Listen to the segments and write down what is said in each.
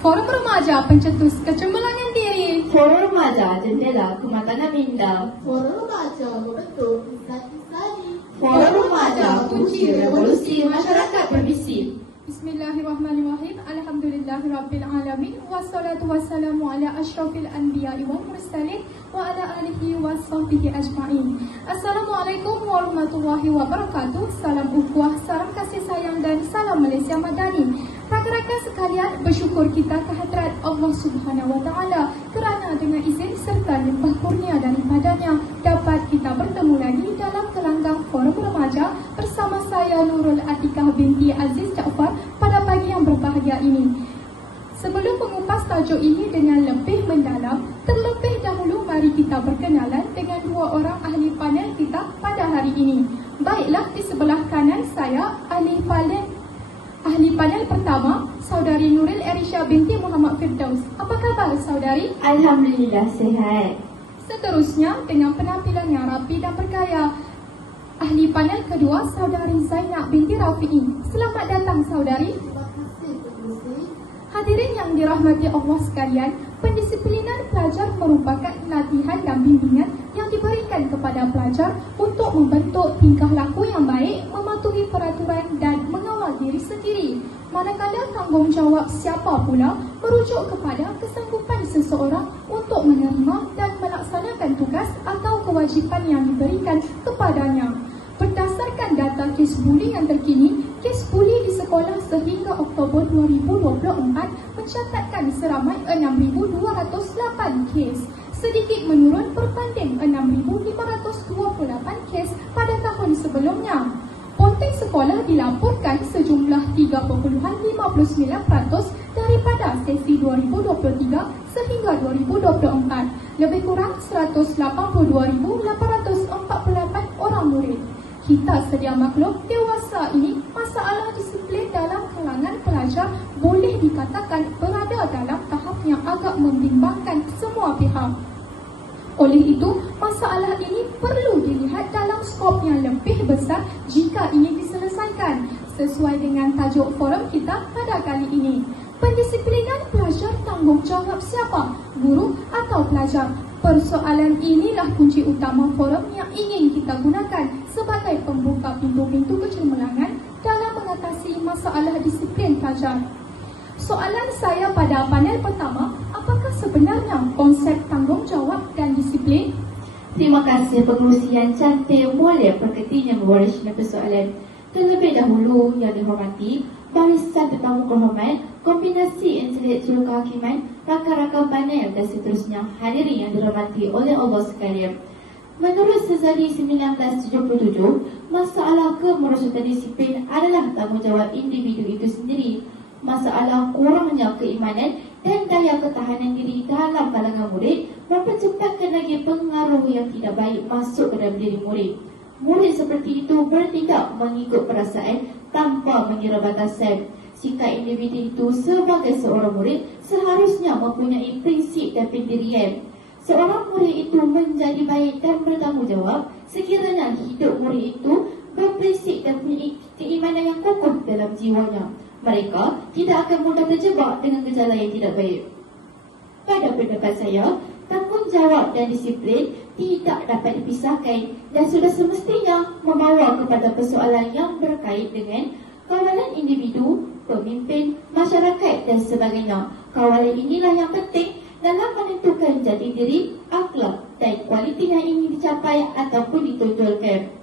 Forum Remaja pencetus kecemerlangan diri. Forum Remaja jendela kematangan minda. Forum Remaja membentuk insan insani. Forum Remaja kunci revolusi masyarakat berbisi. Bismillahirrahmanirrahim. Alhamdulillahirabbil alamin. Wassalatu wassalamu ala asyrafil anbiya'i wal mursalin wa ala alihi wa sahbihi ajma'in. Assalamualaikum warahmatullahi wabarakatuh. Salam ukhuwah, salam kasih sayang dan salam Malaysia Madani. Rakan-rakan sekalian, bersyukur kita kehadrat Allah Subhanahu wa taala kerana dengan izin serta limpah kurnia daripadanya dapat kita bertemu lagi dalam gelanggang Forum Remaja bersama saya Nurul Atikah binti Aziz Jaafar pada pagi yang berbahagia ini. Sebelum mengupas tajuk ini dengan lebih mendalam, terlebih dahulu mari kita berkenalan dengan dua orang ahli panel kita pada hari ini. Baiklah, di sebelah kanan saya ahli panel pertama, Saudari Nuril Erisha binti Muhammad Firdaus. Apa khabar saudari? Alhamdulillah sihat. Seterusnya dengan penampilan yang rapi dan bergaya, ahli panel kedua, Saudari Zainab binti Rafi'i. Selamat datang saudari. Terima kasih Pengerusi. Hadirin yang dirahmati Allah sekalian, pendisiplinan pelajar merupakan latihan dan bimbingan yang diberikan kepada pelajar untuk membentuk tingkah laku yang baik, mematuhi peraturan dan mengawal diri sendiri. Manakala tanggungjawab siapa pula merujuk kepada kesanggupan seseorang untuk menerima dan melaksanakan tugas atau kewajipan yang diberikan kepadanya. Berdasarkan data kes buli yang terkini, kes buli di sekolah sehingga Oktober 2024 mencatatkan seramai 6,208 kes, sedikit menurun berbanding 6,528 kes pada tahun sebelumnya. Ponteng sekolah dilaporkan sejumlah 3.59% daripada sesi 2023 sehingga 2024, lebih kurang 182,848 orang murid. Kita sedia maklum, dewasa ini masalah disiplin dalam kalangan pelajar boleh dikatakan berada dalam tahap yang agak membimbangkan semua pihak. Oleh itu, masalah ini perlu dilihat dalam skop yang lebih besar jika ingin diselesaikan, sesuai dengan tajuk forum kita pada kali ini. Pendisiplinan pelajar tanggungjawab siapa? Guru atau pelajar? Persoalan inilah kunci utama forum yang ingin kita gunakan sebagai pembuka pintu-pintu kecemerlangan dalam mengatasi masalah disiplin pelajar. Soalan saya pada panel pertama, apakah sebenarnya konsep tanggungjawab dan disiplin? Terima kasih pengerusi yang cantik, mulia perketinya mewariskan persoalan. Terlebih dahulu yang dihormati, barisan tetamu kehormat, kombinasi intelektual kehakiman, rakan-rakan panel dan seterusnya, hadirin yang dirahmati oleh Allah sekalian. Menurut Sezali 1977, masalah kemerosotan disiplin adalah tanggungjawab individu itu sendiri. Masalah kurangnya keimanan dan daya ketahanan diri dalam kalangan murid mempercepatkan lagi pengaruh yang tidak baik masuk ke dalam diri murid. Murid seperti itu bertindak mengikut perasaan tanpa mengira batasan. Sikap individu itu sebagai seorang murid seharusnya mempunyai prinsip dan pendirian. Seorang murid itu menjadi baik dan bertanggungjawab sekiranya hidup murid itu berprinsip dan punya keimanan yang kokoh dalam jiwanya. Mereka tidak akan mudah terjebak dengan gejala yang tidak baik. Pada pendapat saya, tanggungjawab dan disiplin tidak dapat dipisahkan dan sudah semestinya membawa kepada persoalan yang berkait dengan kawalan individu, pemimpin, masyarakat dan sebagainya. Kawalan inilah yang penting dalam menentukan jati diri, akhlak dan kualiti yang ingin dicapai ataupun ditonjolkan.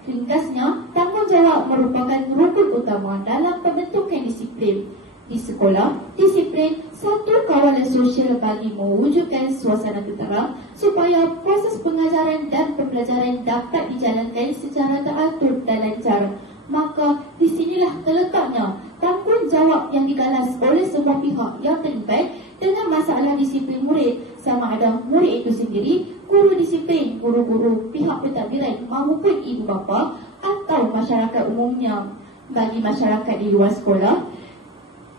Ringkasnya, tanggungjawab merupakan rukun utama dalam pembentukan disiplin. Di sekolah, disiplin satu kawalan sosial bagi mewujudkan suasana tentera supaya proses pengajaran dan pembelajaran dapat dijalankan secara teratur dan lancar. Maka di sinilah terletaknya tanggungjawab yang digalas oleh semua pihak yang terlibat dengan masalah disiplin murid, sama ada murid itu sendiri, guru disiplin, guru-guru, pihak pentadbiran maupun ibu bapa atau masyarakat umumnya. Bagi masyarakat di luar sekolah,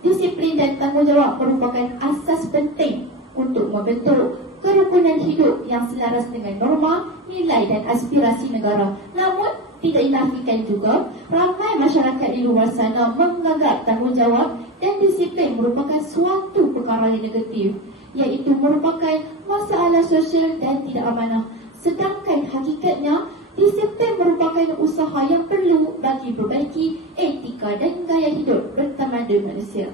disiplin dan tanggungjawab merupakan asas penting untuk membentuk kerukunan hidup yang selaras dengan norma, nilai dan aspirasi negara. Namun, tidak dinafikan juga, ramai masyarakat di luar sana menganggap tanggungjawab dan disiplin merupakan suatu perkara yang negatif, iaitu merupakan masalah sosial dan tidak amanah. Sedangkan hakikatnya, disiplin merupakan usaha yang perlu bagi perbaiki etika dan gaya hidup bertamadun manusia.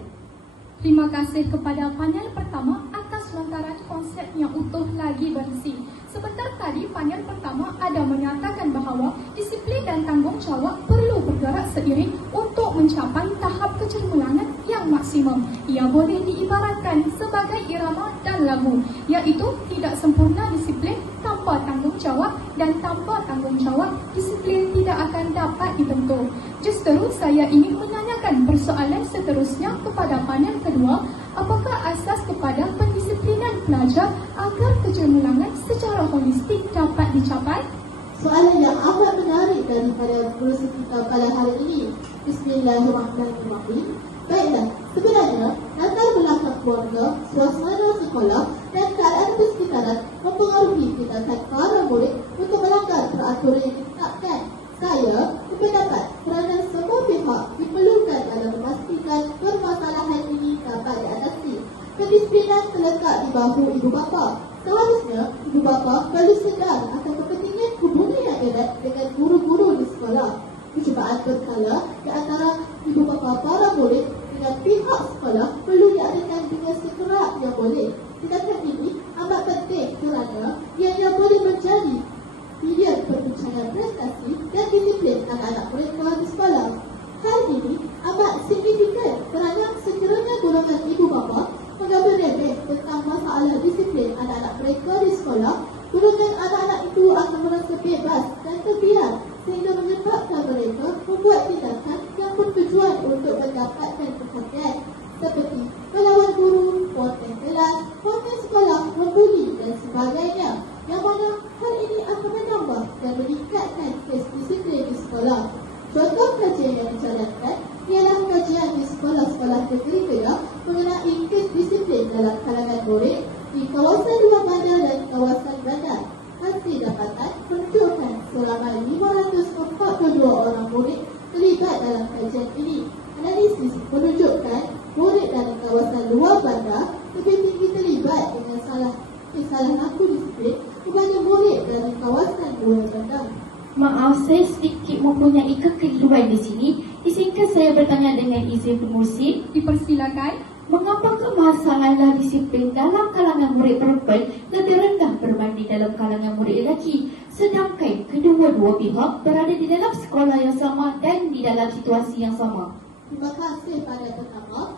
Terima kasih kepada panel pertama atas lontaran konsep yang utuh lagi berisi. Sebentar tadi panel pertama ada menyatakan bahawa disiplin dan tanggungjawab perlu bergerak seiring untuk mencapai tahap kecermilanan yang maksimum. Ia boleh diibaratkan sebagai irama dan lagu, iaitu tidak sempurna disiplin tanpa tanggungjawab dan tanpa tanggungjawab disiplin tidak akan dapat dibentuk. Justru saya ingin menanyakan persoalan seterusnya kepada panel kedua, apakah asas kepada pendisiplinan pelajar agar kecermilanan secara holistik dapat dicapai? Soalan yang amat menarik daripada pengurusi kita pada hari ini. Bismillahirrahmanirrahim. Baiklah, sebenarnya latar belakang keluarga, suasana sekolah dan keadaan persekitaran mempengaruhi tindakan para murid untuk melanggar peraturan yang ditetapkan. Saya berpendapat peranan semua pihak diperlukan dalam memastikan permasalahan ini dapat diatasi. Pendisiplinan terletak di bahu ibu bapa. Seharusnya ibu bapa perlu sedar akan kepentingan hubungan yang erat dengan guru-guru di sekolah. Percubaan berkala di antara ibu bapa para murid dengan pihak sekolah perlu diadakan dengan sekerap yang boleh. Tindakan ini amat penting kerana ianya boleh menjadi media perbincangan prestasi dan disiplin anak-anak mereka di sekolah. Hal ini amat signifikan kerana sekiranya golongan ibu bapa mengambil remeh tentang masalah disiplin anak-anak mereka di sekolah, golongan anak-anak itu akan merasa bebas dan terbiar sehingga menyebabkan mereka membuat tindakan yang bertujuan untuk mendapatkan perhatian seperti melawan guru, konten kelas, konten sekolah, membuli dan sebagainya, yang mana hal ini akan menambah dan meningkatkan kes disiplin di sekolah. Contoh kajian yang dijalankan ialah kajian di sekolah-sekolah negeri Kedah mengenai kes disiplin dalam kalangan murid di kawasan luar bandar dan kawasan bandar. Hasil dapatan menunjukkan selama 542 orang murid terlibat dalam kajian ini. Analisis menunjukkan murid dari kawasan luar bandar lebih tinggi terlibat dengan salah laku disiplin berbanding murid dari kawasan luar bandar. Maaf, saya sedikit mempunyai kekeliruan di sini. Izinkan saya bertanya dengan izin pengurusi. Dipersilakan. Mengapakah masalah disiplin dalam kalangan murid perempuan lebih rendah berbanding dalam kalangan murid lelaki, sedangkan kedua-dua pihak berada di dalam sekolah yang sama dan di dalam situasi yang sama? Terima kasih pada pertama.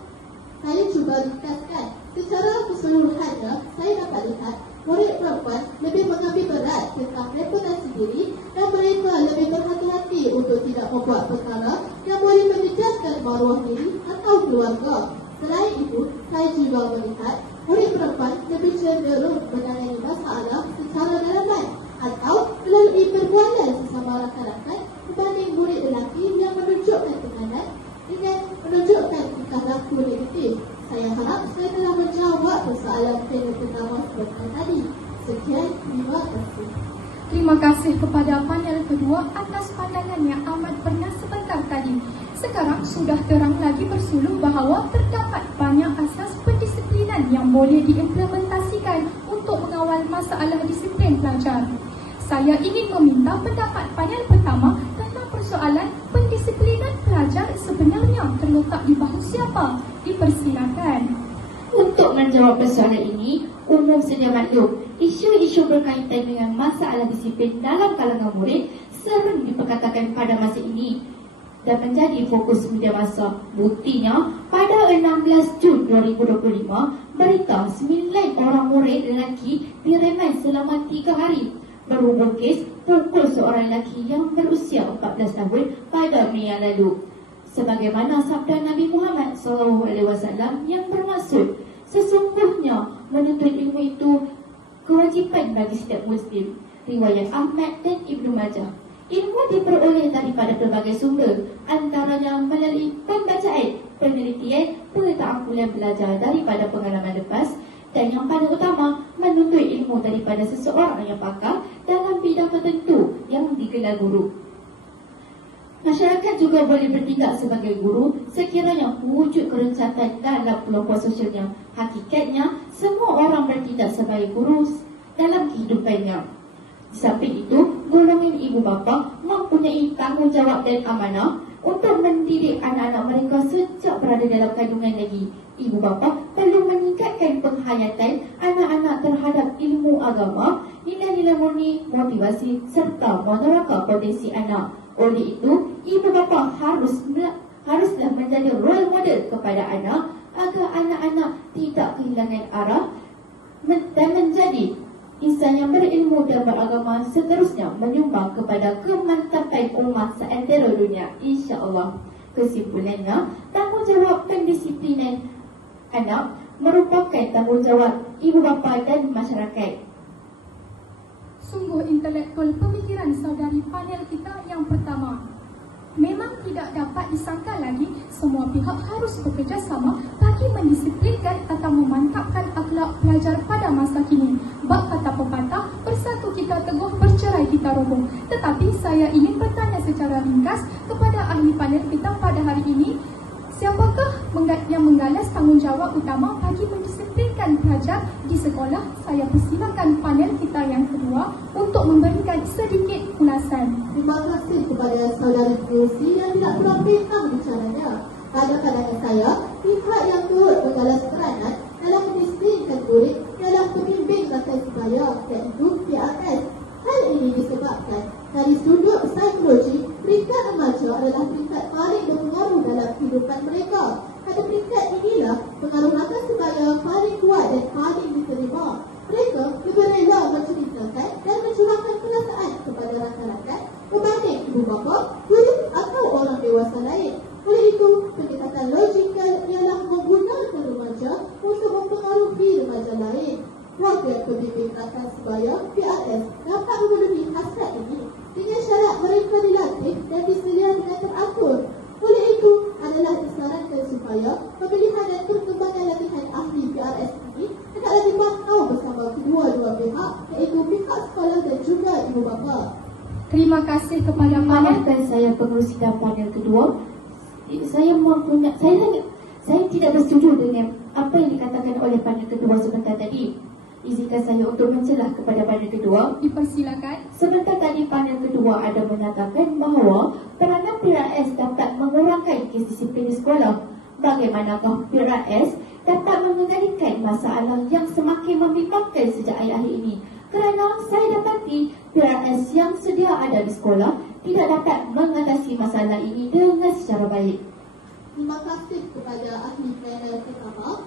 Saya cuba ringkaskan. Secara keseluruhannya, saya dapat lihat murid perempuan lebih mengambil berat tentang reputasi diri dan mereka lebih berhati-hati untuk tidak membuat perkara yang boleh menjejaskan maruah diri atau keluarga. Selain itu, saya juga melihat murid perempuan lebih cenderung menangani masalah secara dalaman atau melalui perbualan sesama rakan-rakan berbanding murid lelaki yang menunjukkan tekanan dengan menunjukkan tingkah laku negatif. Saya harap saya telah menjawab persoalan panel pertama sebentar tadi. Sekian, terima kasih. Terima kasih kepada panel kedua atas pandangan yang amat bernas sebentar tadi. Sekarang sudah terang lagi bersuluh bahawa terdapat banyak asas pendisiplinan yang boleh diimplementasikan untuk mengawal masalah disiplin pelajar. Saya ingin meminta pendapat panel pertama tentang persoalan pendisiplinan pelajar sebenarnya terletak di bahu siapa. Dipersilakan. Untuk menjawab persoalan ini, umum sedia maklum, isu-isu berkaitan dengan masalah disiplin dalam kalangan murid sering diperkatakan pada masa ini dan menjadi fokus media massa. Buktinya, pada 16 Jun 2025, berita 9 orang murid lelaki direman selama 3 hari berhubung kes pukul seorang lelaki yang berusia 14 tahun pada Mei yang lalu. Sebagaimana sabda Nabi Muhammad SAW yang bermaksud, sesungguhnya menuntut ilmu itu kewajipan bagi setiap Muslim. Riwayat Ahmad dan Ibnu Majah. Ilmu diperoleh daripada pelbagai sumber, antaranya melalui pembacaan, penelitian, pengetahuan belajar daripada pengalaman lepas, dan yang paling utama, menuntut ilmu daripada seseorang yang pakar dalam bidang tertentu yang digelar guru. Masyarakat juga boleh bertindak sebagai guru sekiranya wujud kerencatan dalam kelompok sosialnya. Hakikatnya, semua orang bertindak sebagai guru dalam kehidupannya. Di samping itu, golongan ibu bapa mempunyai tanggungjawab dan amanah untuk mendidik anak-anak mereka sejak berada dalam kandungan lagi. Ibu bapa perlu meningkatkan penghayatan anak-anak terhadap ilmu agama, nilai-nilai murni, motivasi serta meneraka potensi anak. Oleh itu, ibu bapa haruslah menjadi role model kepada anak agar anak-anak tidak kehilangan arah dan menjadi insan yang berilmu dan beragama, seterusnya menyumbang kepada kemantapan umat seantero dunia, insya-Allah. Kesimpulannya, tanggungjawab pendisiplinan anak merupakan tanggungjawab ibu bapa dan masyarakat. Sungguh intelektual pemikiran saudari panel kita yang pertama. Memang tidak dapat disangka lagi semua pihak harus bekerjasama bagi mendisiplinkan atau memantapkan akhlak pelajar pada masa kini. Bab kata pepatah, bersatu kita teguh, bercerai kita roboh. Tetapi saya ingin bertanya secara ringkas kepada ahli panel kita pada hari ini, siapakah yang menggalas tanggungjawab utama bagi mendisiplinkan pelajar di sekolah? Saya persilakan panel kita yang kedua untuk memberikan sedikit ulasan. Terima kasih kepada saudari pengerusi yang tidak pernah bintang bicaranya. Pada pandangan saya, pihak yang turut menggalas peranan dalam mendisiplinkan murid adalah pembimbing rakan sebaya, iaitu PRS. Hal ini disebabkan dari sudut psikologi, peringkat remaja adalah peringkat paling berpengaruh dalam kehidupan mereka. Pada peringkat inilah pengaruh rakan sebaya paling kuat dan paling diterima. Mereka lebih rela menceritakan dan mencurahkan perasaan kepada rakan-rakan berbanding ibu bapa, guru atau orang dewasa lain. Oleh itu, pendekatan logikal ialah menggunakan remaja untuk mempengaruhi remaja lain. Program pembimbing rakan sebaya PRS dapat memenuhi hasrat ini dengan syarat mereka dilatih dan disedia dengan teratur. Oleh itu, adalah disarankan supaya pemilihan dan perkembangan latihan ahli PRS ini hendaklah dipantau bersama kedua-dua pihak, iaitu pihak sekolah dan juga ibu bapa. Terima kasih kepada panel. Maafkan saya pengerusi dan panel kedua. Saya tidak bersetuju dengan apa yang dikatakan oleh panel kedua sebentar tadi. Izinkan saya untuk mencelah kepada panel kedua. Dipersilakan. Sebentar tadi panel kedua ada menyatakan bahawa peranan PRS dapat mengurangkan kedisiplinan di sekolah. Bagaimanakah PRS dapat mengendalikan masalah yang semakin membimbangkan sejak akhir-akhir ini? Kerana saya dapati PRS yang sedia ada di sekolah tidak dapat mengatasi masalah ini dengan secara baik. Terima kasih kepada ahli panel pertama.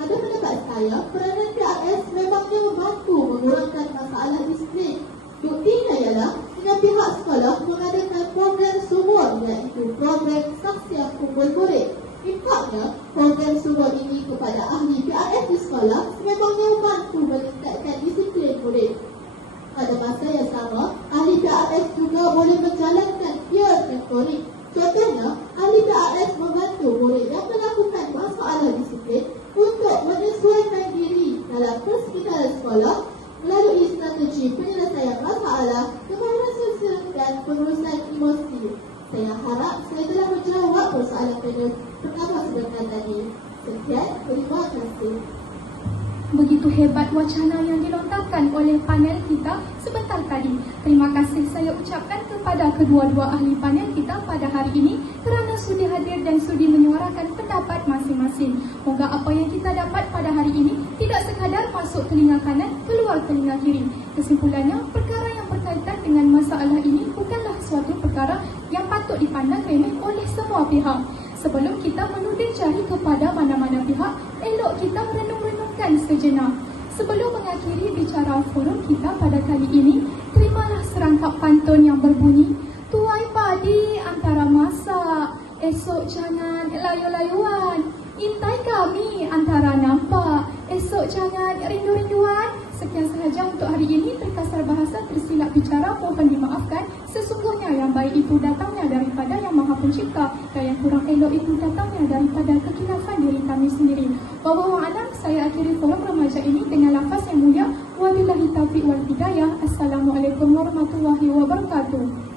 Pada pendapat saya, peranan PRS memangnya membantu mengurangkan masalah disiplin. Buktinya ialah dengan pihak sekolah mengadakan program sumur, iaitu program saksiah kumpul murid. Impaknya, program sumur ini kepada ahli PRS di sekolah memangnya membantu meningkatkan disiplin murid. Pada masa yang sama, ahli PRS juga boleh menjalankan peer mentoring. Contohnya, ahli PRS membantu murid yang melakukan masalah disiplin untuk menyesuaikan diri dalam persekitaran sekolah melalui strategi penyelesaian masalah, kemahiran sosial dan pengurusan emosi. Saya harap saya telah menjawab persoalan panel pertama sebentar tadi. Sekian, terima kasih. Begitu hebat wacana yang dilontarkan oleh panel kita sebentar tadi. Terima kasih saya ucapkan kepada kedua-dua ahli panel kita pada hari ini kerana sudi hadir dan sudi menyuarakan pendapat masing-masing. Moga apa yang kita dapat pada hari ini tidak sekadar masuk telinga kanan, keluar telinga kiri. Kesimpulannya, perkara yang berkaitan dengan masalah ini bukanlah suatu perkara yang patut dipandang remeh oleh semua pihak. Sebelum kita menuding jari kepada mana-mana pihak, elok kita merenung-renungkan sejenak. Sebelum mengakhiri bicara forum kita pada kali ini, terimalah serangkap pantun yang berbunyi, tuai padi antara masak, esok jangan layu-layuan, intai kami antara nampak, esok jangan rindu-rinduan. Sekian sahaja untuk hari ini. Terkasar bahasa, tersilap bicara, mohon dimaafkan. Sesungguhnya yang baik itu datangnya daripada Yang Maha Pencipta, dan yang kurang elok itu datangnya daripada kekhilafan diri kami sendiri. Wallahu a'lam, saya akhiri forum remaja ini dengan lafaz yang mulia. Wabillahi taufiq wal hidayah. Assalamualaikum warahmatullahi wabarakatuh.